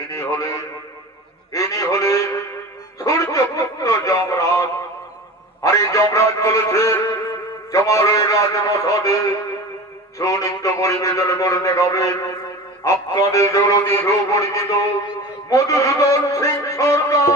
ইনি হলেন ইনি হলেন সূর্যপুত্র যমরাজ। আর এই যমরাজ বলেছে জমালয়ের রাজপ্রাসাদে সুনিত্য পরিবেদন করে দেখাবেন আপনাদের জনদীর্ঘ পরিচিত মধুসূদন সিং সরকার।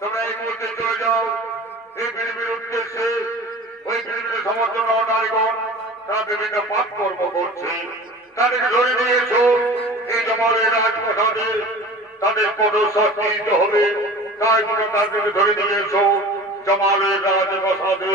তোমরা এই মুহূর্তে চলে যাও এই পৃথিবীর উদ্দেশ্যে। ওই পৃথিবীর সমর্থন নারীগণ তারা বিভিন্ন পাপ কর্ম করছে, তাদেরকে ধরে নিয়ে এসো এই জমালের রাজপ্রাসাদে। তাদের পদশাস্তি দিতে হবে, তাই জন্য তাদেরকে ধরে নিয়ে এসো জমালের রাজপ্রাসাদে।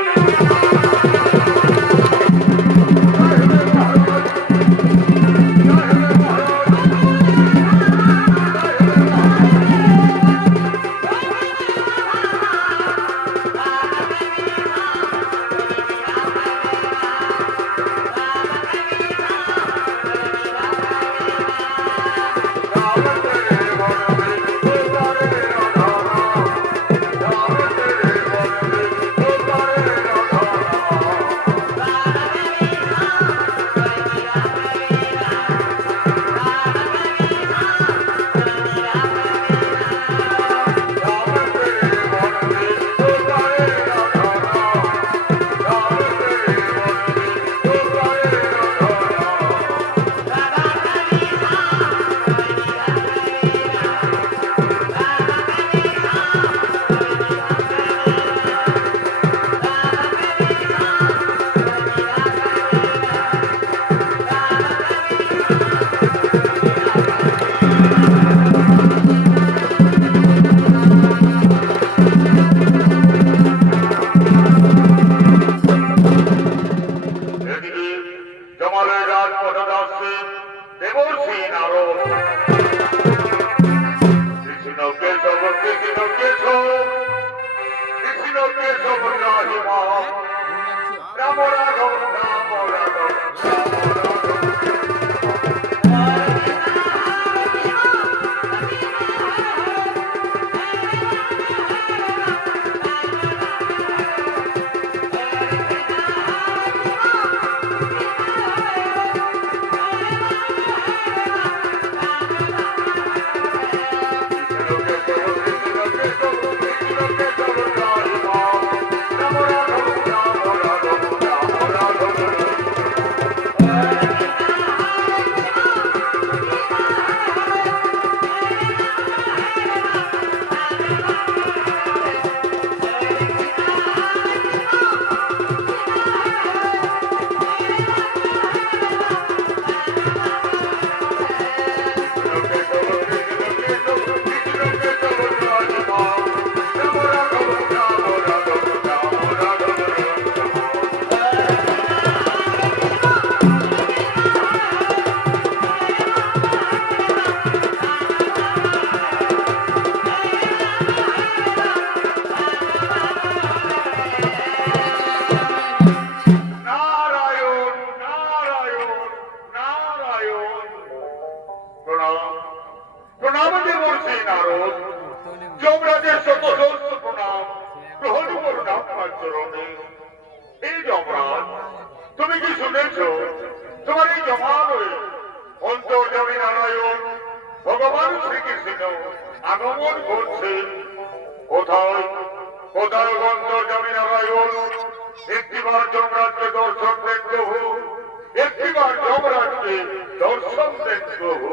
তুমি কি শুনেছ তোমার এই জমালয়ে অন্তর্যামী নারায়ণ ভগবান শ্রীকৃষ্ণ আগমন করছেন? কোথায় কোথায় অন্তর্যামী নারায়ণ? একটিবার যমরাজকে দর্শন দেন প্রভু, একটিবার যমরাজকে দর্শন দেন প্রভু।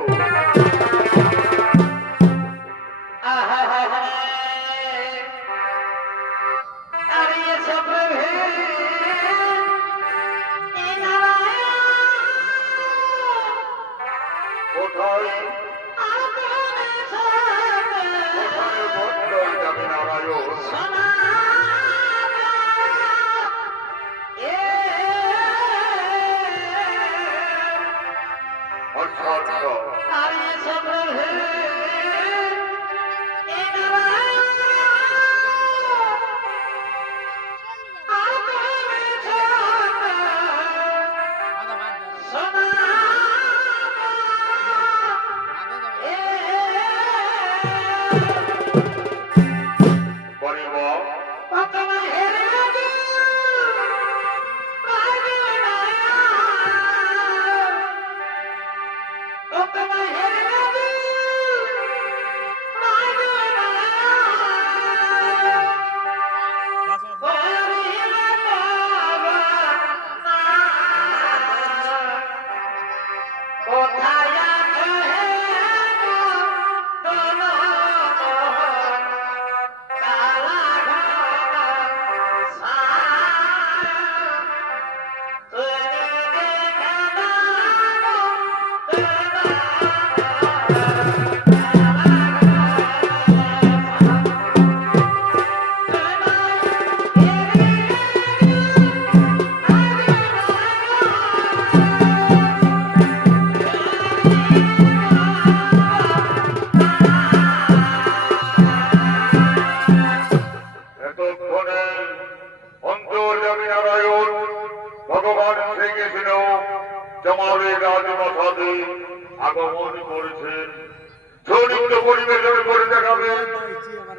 করবেন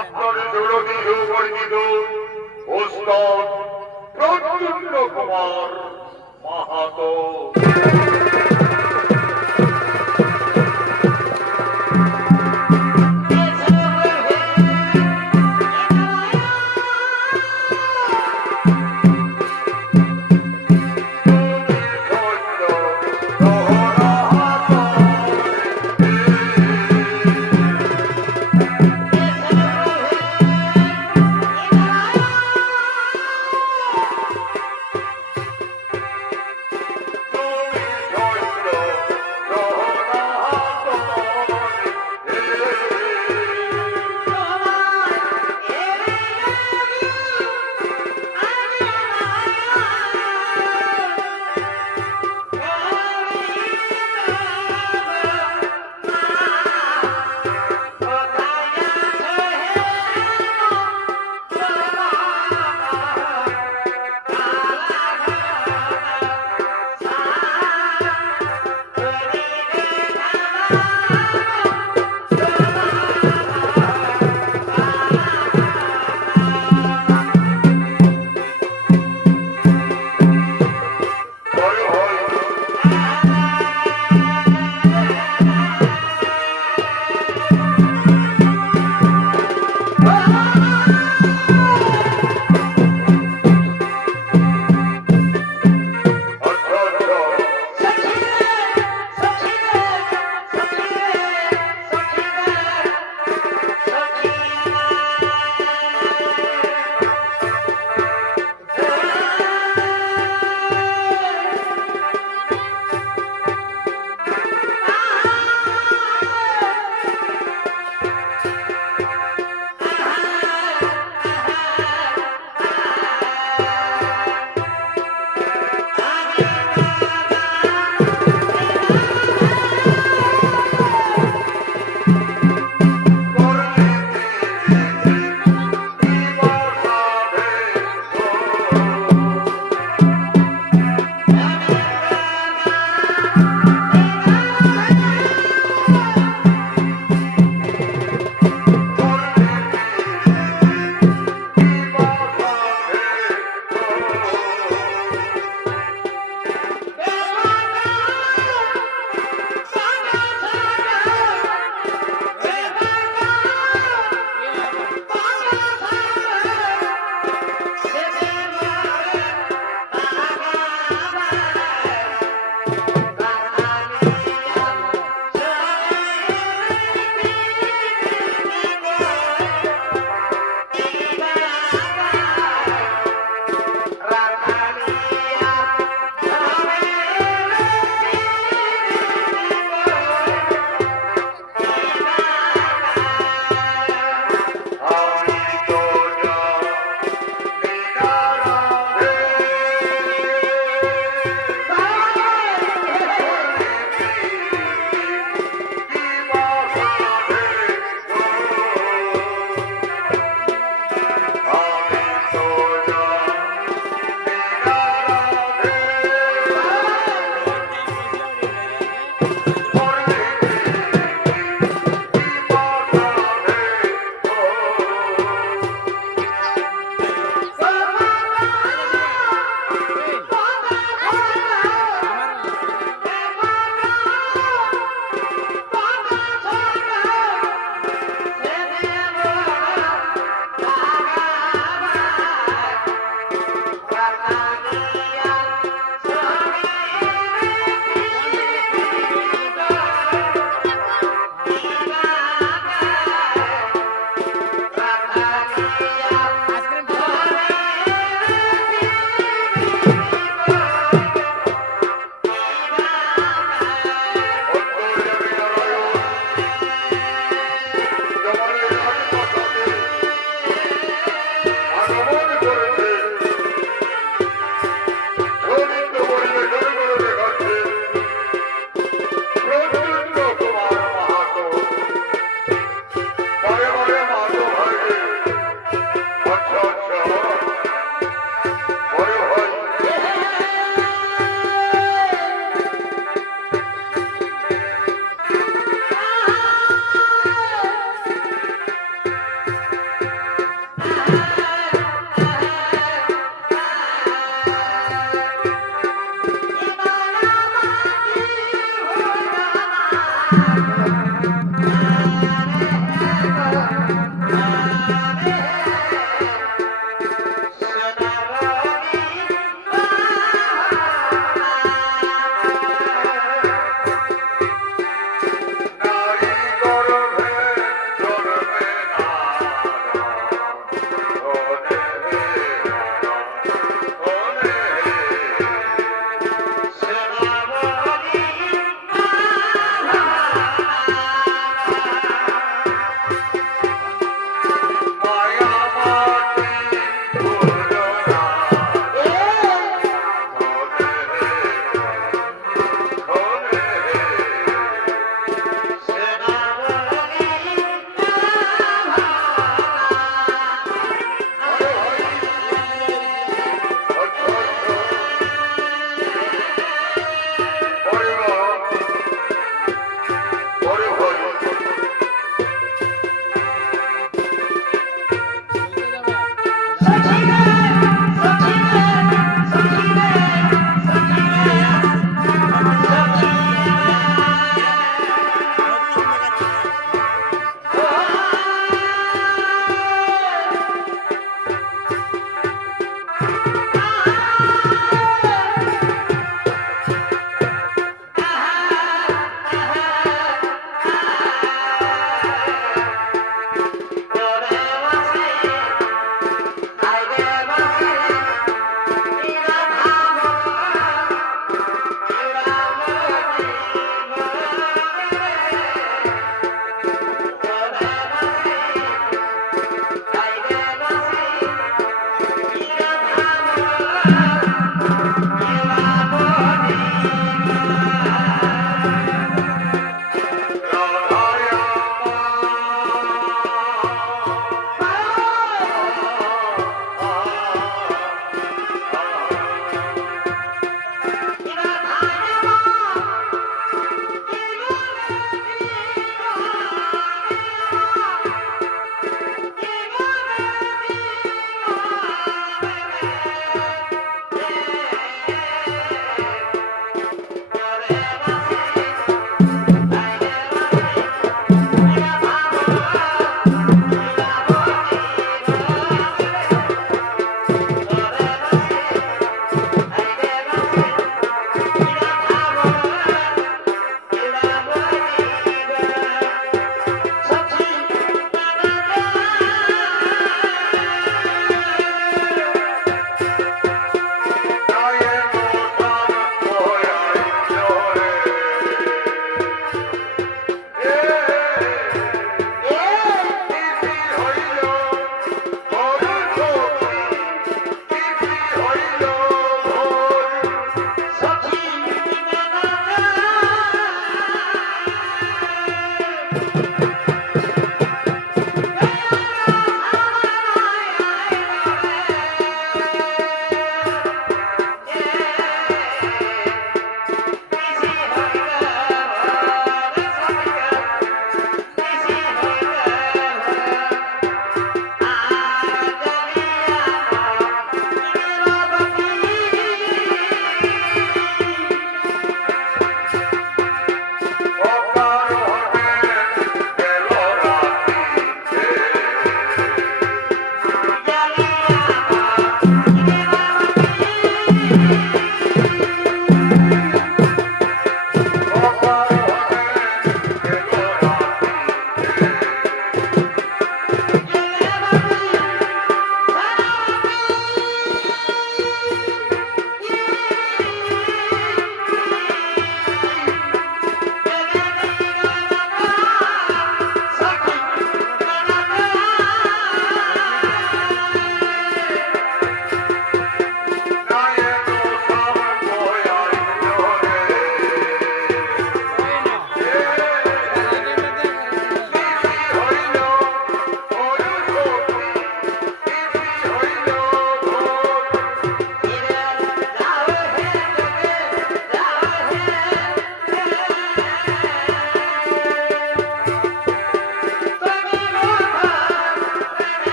আপনাদের দৌড়তি সুপরিচিত ওস্তাদ প্রদ্যুম্ন কুমার মাহাতো।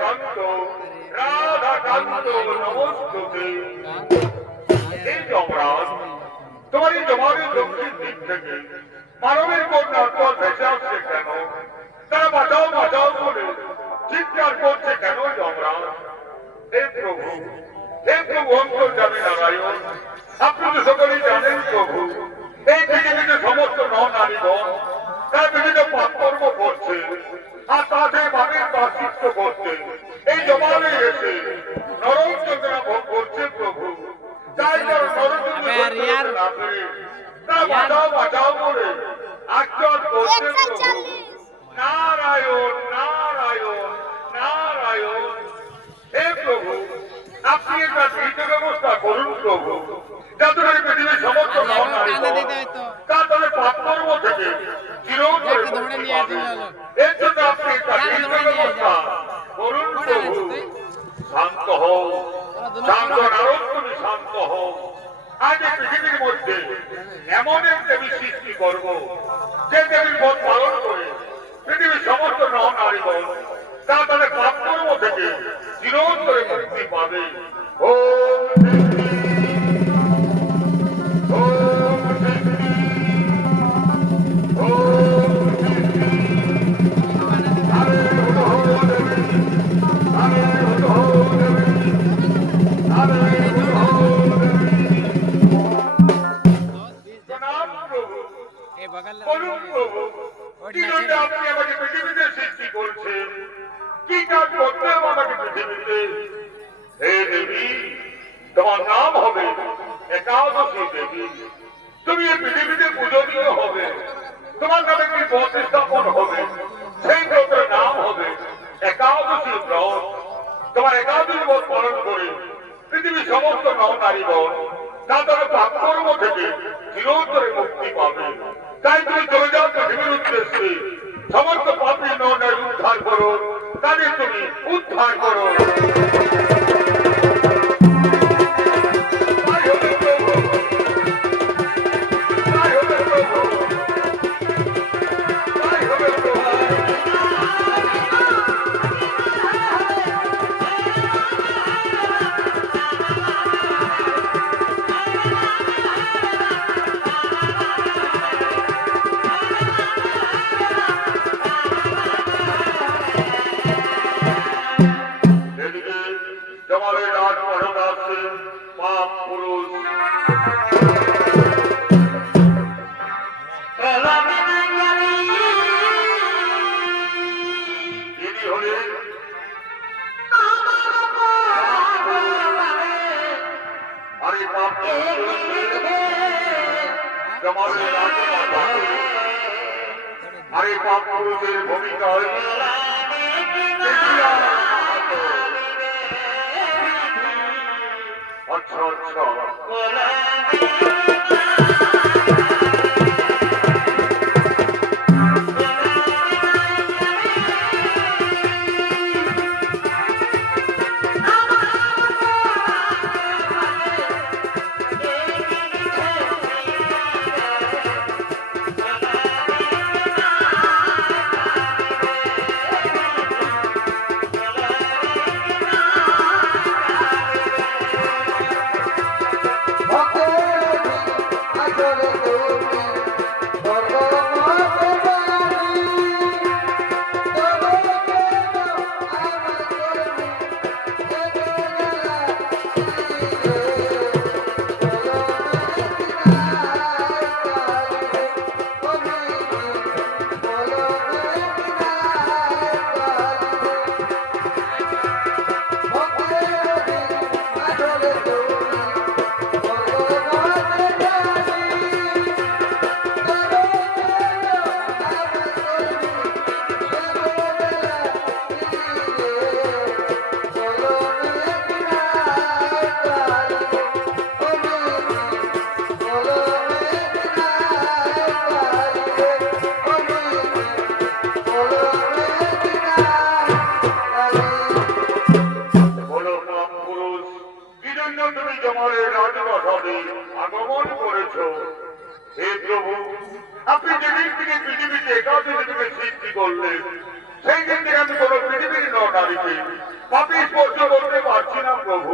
কান্ত রাধা কান্ত নমস্তুতে। এই যমরাজ তোমার এই জমানের দক্ষিণ দিক থেকে মানবের কন্যা তোর ভেসে আসছে কেন? তারা বাঁচাও বাঁচাও বলে চিৎকার করছে কেন যমরাজ? হে প্রভু, হে প্রভু অন্তর্যামী নারায়ণ, আপনি তো সকলেই জানেন প্রভু, এই পৃথিবীতে সমস্ত নারীগণ তারা বিভিন্ন পাপকর্ম করছে, আর তাদের বাড়ির প্রাশ্চিত্য করছে এই জমানে এসে নরক যন্ত্রণা ভোগ করছে প্রভু। তাই নরক যন্ত্রণা না করে তারা বাঁচাও বাঁচাও বলে আশ্চর্য করছে প্রভু। নারায়ণ নারায়ণ নারায়ণ। হে প্রভু, আপনি একটা বিহিত ব্যবস্থা করুন প্রভু, যাতে করে পৃথিবীর সমস্ত তাদের পাপকর্ম থেকে চিরতরে মুক্তি পাবে। এর জন্য আপনি একটা বিহিত ব্যবস্থা করুন প্রভু। শান্ত হও, শান্ত নারদ, তুমি শান্ত হও। আজ এই পৃথিবীর মধ্যে এমন এক দেবী সৃষ্টি করব, যে দেবীর পথ পালন করে পৃথিবীর সমস্ত নারীগণ তারা তাদের পাপকর্ম থেকে চিরতরে মুক্তি পাবে। ওম ওম ওম হরে দেবী, হরে দেবী, হরে প্রণাম প্রভু। বলুন প্রভু, কি জন্য আপনি আমাকে পৃথিবীতে সৃষ্টি করছেন? কি কাজ করতে হবে আমাকে পৃথিবীতে? হে দেবী, তোমার নাম হবে একাদশী দেবী। তুমি এই পৃথিবীতে পূজনীয় হবে, তোমার নামে কি ব্রত স্থাপন হবে, সেই ব্রতের নাম হবে একাদশী ব্রত। তোমার একাদশী ব্রত পালন করে পৃথিবীর সমস্ত নারীগণ তাদের পাপকর্ম থেকে চিরতরে মুক্তি পাবে। তাই তুমি চলে যাও পৃথিবীর উদ্দেশ্যে, সমস্ত পাপী নারী উদ্ধার করো, তাদের তুমি উদ্ধার করো। আরে পাপ পুরুষের ভূমিকায় আচ্ছা আচ্ছা আগমন করেছ। হে প্রভু, আপনি যেদিন থেকে পৃথিবীতে একাদশীকে সৃষ্টি করলেন, সেই দিন থেকে আমি কোনো পৃথিবীর নারীকে পাপি স্পর্শ করতে পারছি না প্রভু।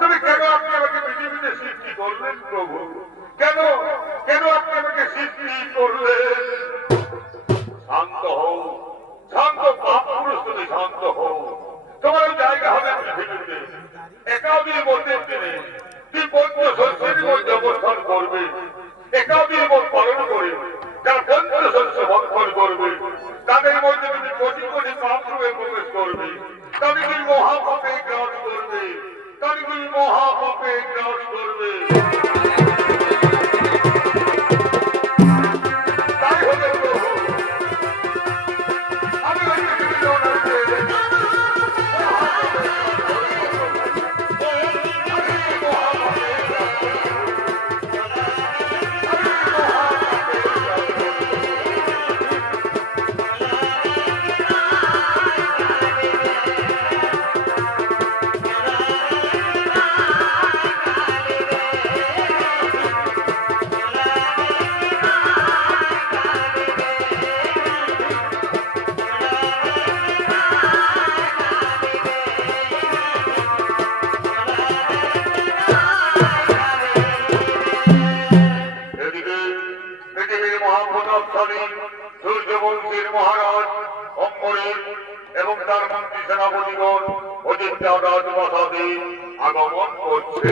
তুমি কেন আপনি আমাকে পৃথিবীতে সৃষ্টি করলেন প্রভু? কেন কেন আপনি আমাকে সৃষ্টি করলেন? শান্ত হও, শান্ত পাপ পুরুষ, তুমি শান্ত হও। তোমার জায়গা হবে পৃথিবীতে। একাধিক মধ্যে দিনে তুই পঞ্চশস্যের মধ্যে অবস্থান করবে। একাধিক মত পালন করে যারা পঞ্চশস্য ভক্ষণ করবে তাদের মধ্যে তুমি কোটি কোটি পাপ রূপে প্রবেশ করবে। তাদের তুমি মহাপাপে গ্রাস করবে, তাদের তুমি মহাপাপে গ্রাস করবে। তাই হলে প্রভু আমি ওই সূর্যবংশীর মহারাজ অম্বরীশ এবং তার মন্ত্রী সেনাপতিগণ অযোধ্যা রাজপ্রাসাদে আগমন করছে।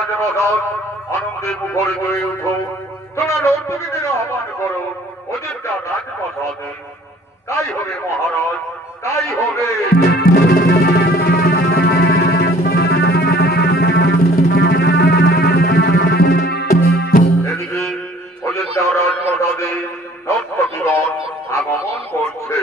রাজপ্রাসাদ আনন্দে মুখরিত হয়ে উঠো। তোমরা নর্তকীদের আহ্বান করো অযোধ্যা রাজপ্রাসাদে। তাই হবে মহারাজ, তাই হবে। এদিকে অযোধ্যা রাজপ্রাসাদে নর্তকীগণ আগমন করছে।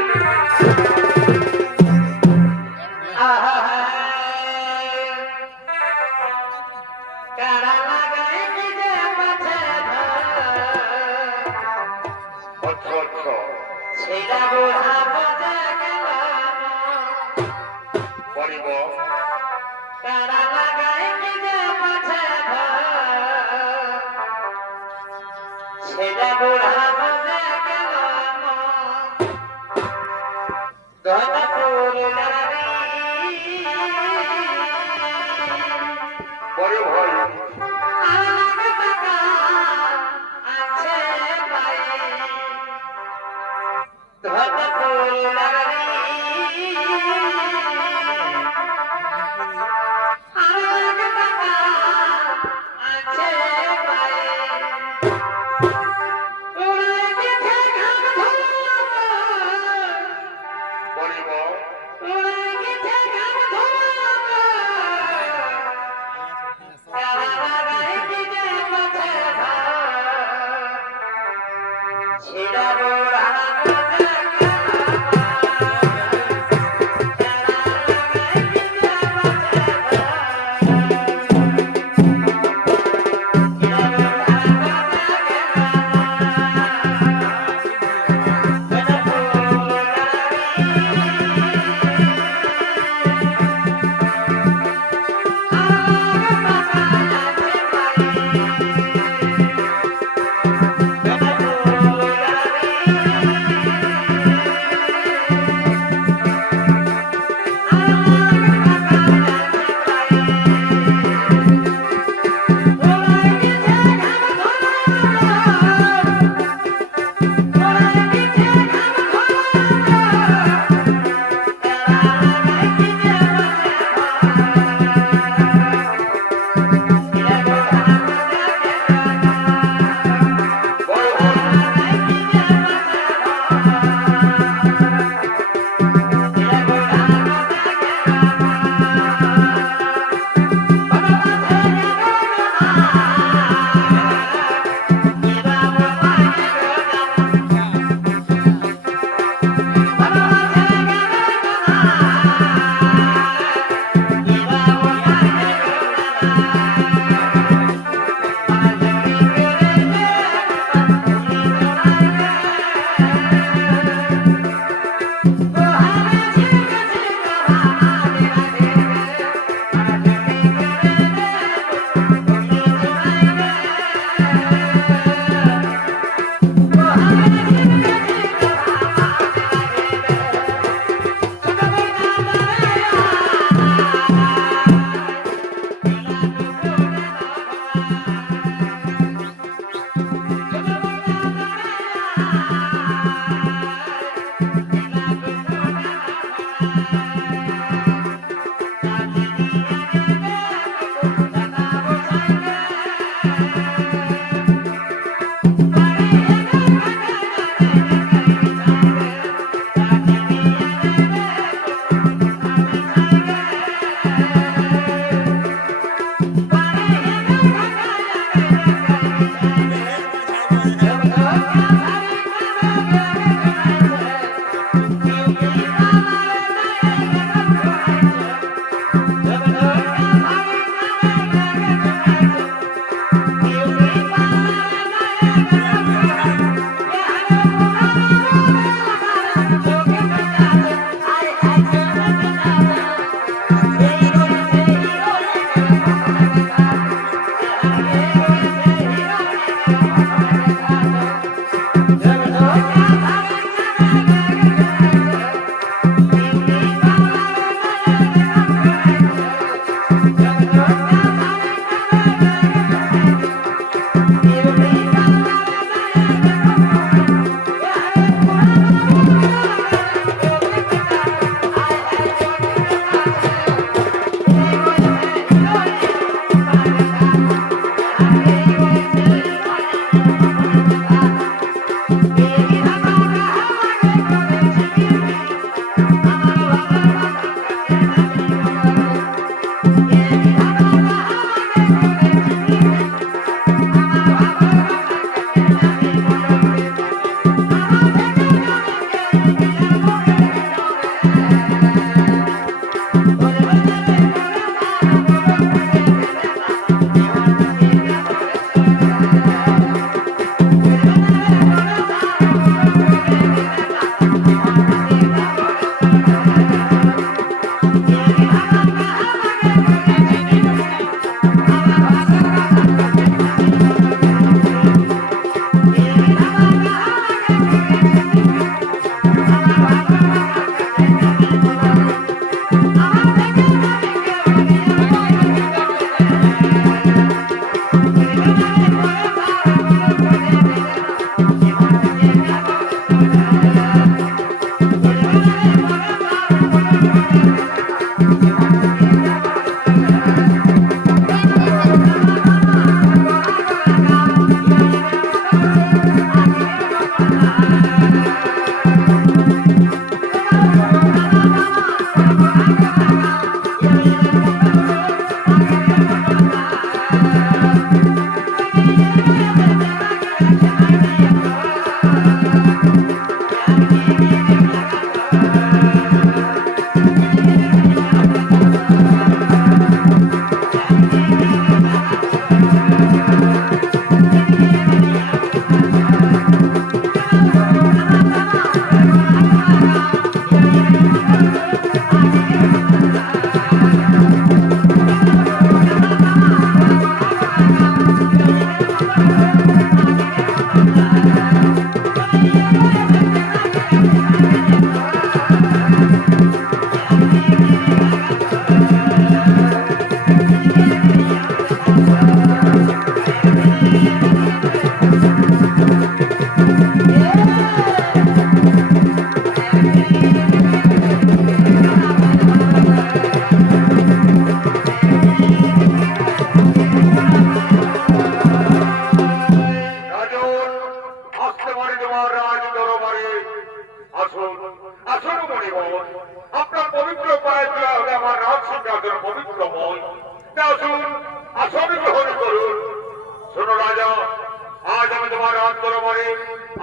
দরবারে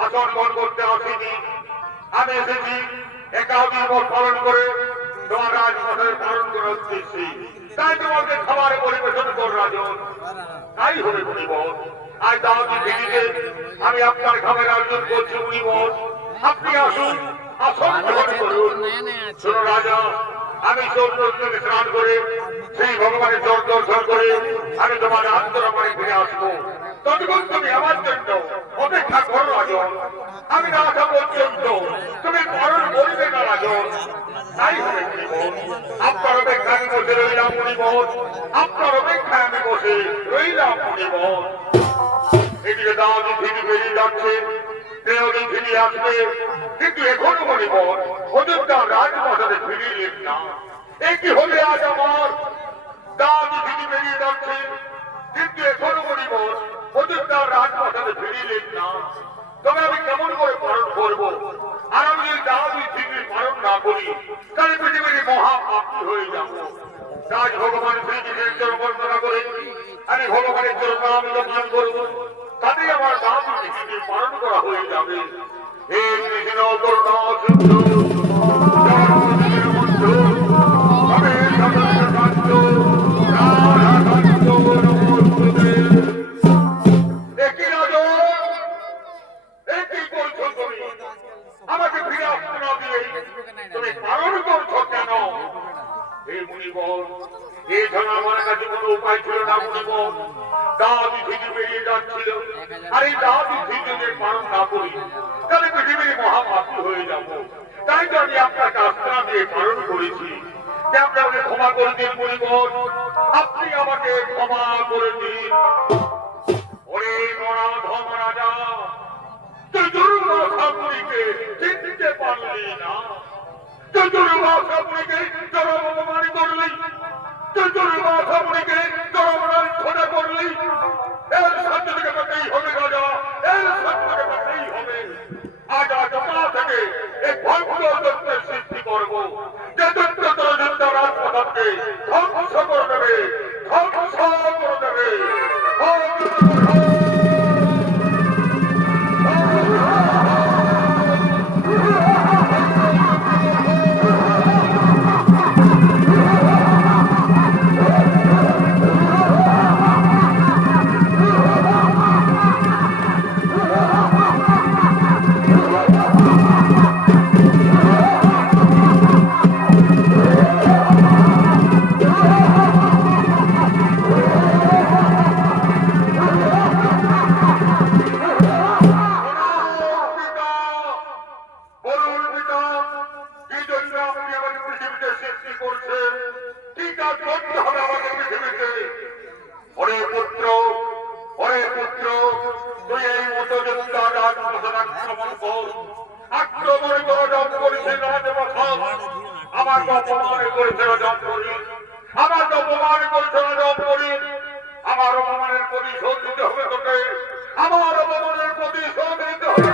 আসন গ্রহণ করতে আসিনি। আমি এসেছি একাদী দিবস পালন করে তোমার রাজপথের পালন করে উদ্দেশ্যে। তাই তোমাকে খাবারে পরিবেশন কর রাজন। তাই হবে মুনিবর। আজ দাওয়াতি দিদিতে আমি আপনার খাবার আয়োজন করছি মুনিবর। আপনি আসুন, আসন গ্রহণ করুন। শোনো রাজা, আমি সৌন্দর্যকে স্নান করে সেই ভগবানের চর দর্শন করে আমি তোমার আত্মরমায় ফিরে আসবো। ততক্ষণ তুমি আমার জন্য অপেক্ষা করো রাজন। আমি না আসা পর্যন্ত তুমি পালন করিবে না রাজন। তাই হবে মুনিবর। আপনার অপেক্ষায় আমি বসে রইলাম মুনিবর। আপনার অপেক্ষায় আমি বসে রইলাম মুনিবর। এদিকে দাওয়াতি ফিরি বেরিয়ে যাচ্ছে, দেওয়ালি ফিরিয়ে আসবে, কিন্তু এখনো মুনিবর অযোধ্যার রাজপ্রাসাদে ফিরিলেন না। এই কি হবে আজ আমার? দাওয়াতি ফিরি বেরিয়ে যাচ্ছে, কিন্তু এখনো মুনিবর অযোধ্যার রাজপ্রাসাদে ফিরিলেন না। তবে আমি কেমন করে পালন করবো? আর আমি যদি দাওয়াতি ফিরি পালন না করি তাহলে পৃথিবীর মহাপাপী হয়ে যাবো। রাজ ভগবান শ্রীকৃষ্ণের চরণ বন্দনা করে আমি ভগবানের চরণ নাম যজ্ঞ করবো, তাতেই আমার দাওয়াতি ফিরি পালন করা হয়ে যাবে। হে কৃষ্ণ করুণা সিন্ধু জগৎপতির বন্ধু, তবে সকলের কান্ত রাধাকান্ত নমস্তুতে। একই রাজন, একই করছো তুমি। আমাকে ফিরে আসতে না দিয়ে তুমি পালন করছো কেন? হে মুনিবর, এই ছাড়া আমার কাছে কোনো উপায় ছিল না মুনিবর। দাওয়াতি ফিরি বেরিয়ে যাচ্ছিল, আর এই দাওয়াতি ফিরি যদি পালন না করি তাহলে পৃথিবীর মহাপাপী হয়ে যাব। তাই তো আমি আপনাকে আস্থা দিয়ে পালন করেছি। আপনি আমাকে ক্ষমা করে দিন মুনিবর, আপনি আমাকে ক্ষমা করে দিন। ওরে নরাধম রাজা, তুই দুর্গাপুরীকে চিনতে পারলি না। তুই দুর্গাপুরীকে চরম অপমান করলি। তুই দুর্গাপুরীকে চরম লাঞ্ছনা করলি। এর সত্য থেকে পেতেই হবে রাজা, এর সত্য থেকে পেতেই হবে। আজ আজটা থেকে এই ভক্ত দত্তের সৃষ্টি করবো, যে দত্ত অযোধ্যা রাজপ্রাসাদকে ধ্বংস করে দেবে, ধ্বংস করে দেবে। আমার অপমানের প্রতিশোধ দিতে হবে তোকে, আমার অপমানের প্রতিশোধ দিতে হবে।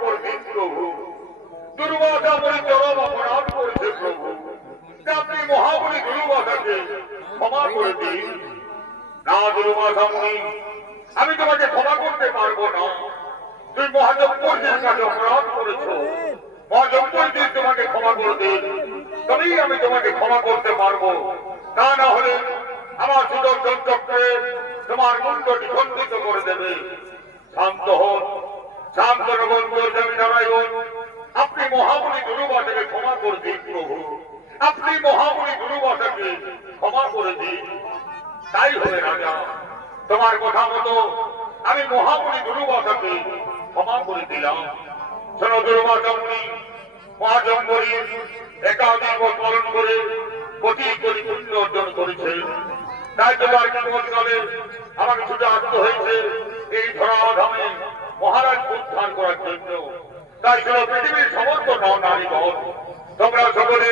করে দিন প্রভু। দুর্বাসা মুনি চরম অপরাধ করেছে প্রভু, আপনি মহামুনি দুর্বাসাকে ক্ষমা করে দিন। না দুর্বাসা মুনি, আমি তোমাকে ক্ষমা করতে পারবো না। তুমি মহাজম্বরজির কাছে অপরাধ করেছো, মহাজম্বরজি তোমাকে ক্ষমা করে দিন, তবেই আমি তোমাকে ক্ষমা করতে পারবো। তা না হলে আমার সুদর্শন চক্রে তোমার মুন্ডটি খণ্ডিত করে দেবে। শান্ত হন, শান্ত নারায়ণ, আপনি মহামুনি দুর্বাসাকে ক্ষমা করে দিন প্রভু, আপনি মহামুনি দুর্বাসাকে ক্ষমা করে দিন। তাই হবে রাজা, তোমার কথা মতো আমি মহামুনি দুর্বাসাকে ক্ষমা করে দিলাম। শোনো দুর্বাসা মুনি, মহাজম্বরীর একাধিক পালন করে কোটি কোটি পুণ্য অর্জন করেছে। তাই তো তার কিছুকালে আমাকে ছুটে আসতে হয়েছে এই ধরাধামে মহারাজ উদ্ধার করার জন্য। তাই ছিল পৃথিবীর সমস্ত নারীগণ, তোমরা সকলে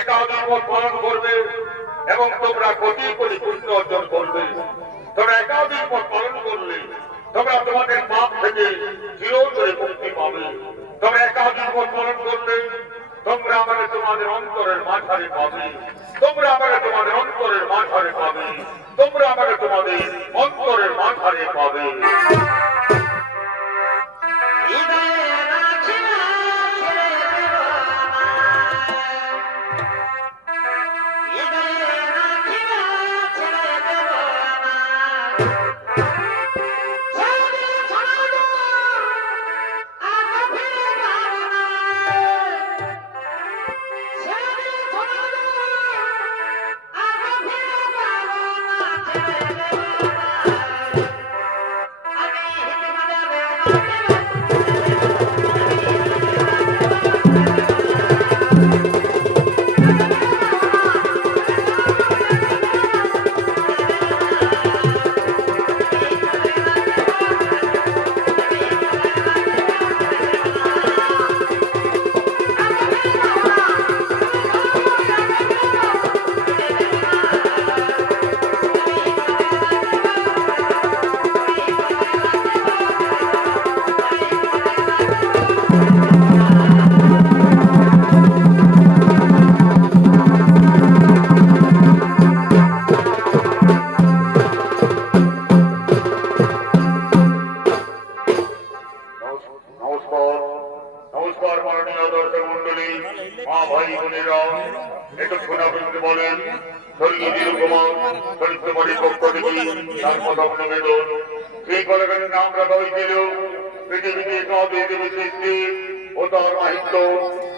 একাধিক পালন করবে এবং তোমরা কোটি কোটি পুণ্য অর্জন করবে। তোমরা একাধিক পালন করলে তোমরা তোমাদের পাপ থেকে চিরতরে মুক্তি পাবে। তোমরা একাধিক পালন করলে তোমরা আমাকে তোমাদের অন্তরের মাঝারে পাবে, তোমরা আমাকে তোমাদের অন্তরের মাঝারে পাবে, তোমরা আমাকে তোমাদের অন্তরের মাঝারে পাবে। নাম রাখা হয়েছিল পৃথিবীতে সৃষ্টি ও তার মাহিত্য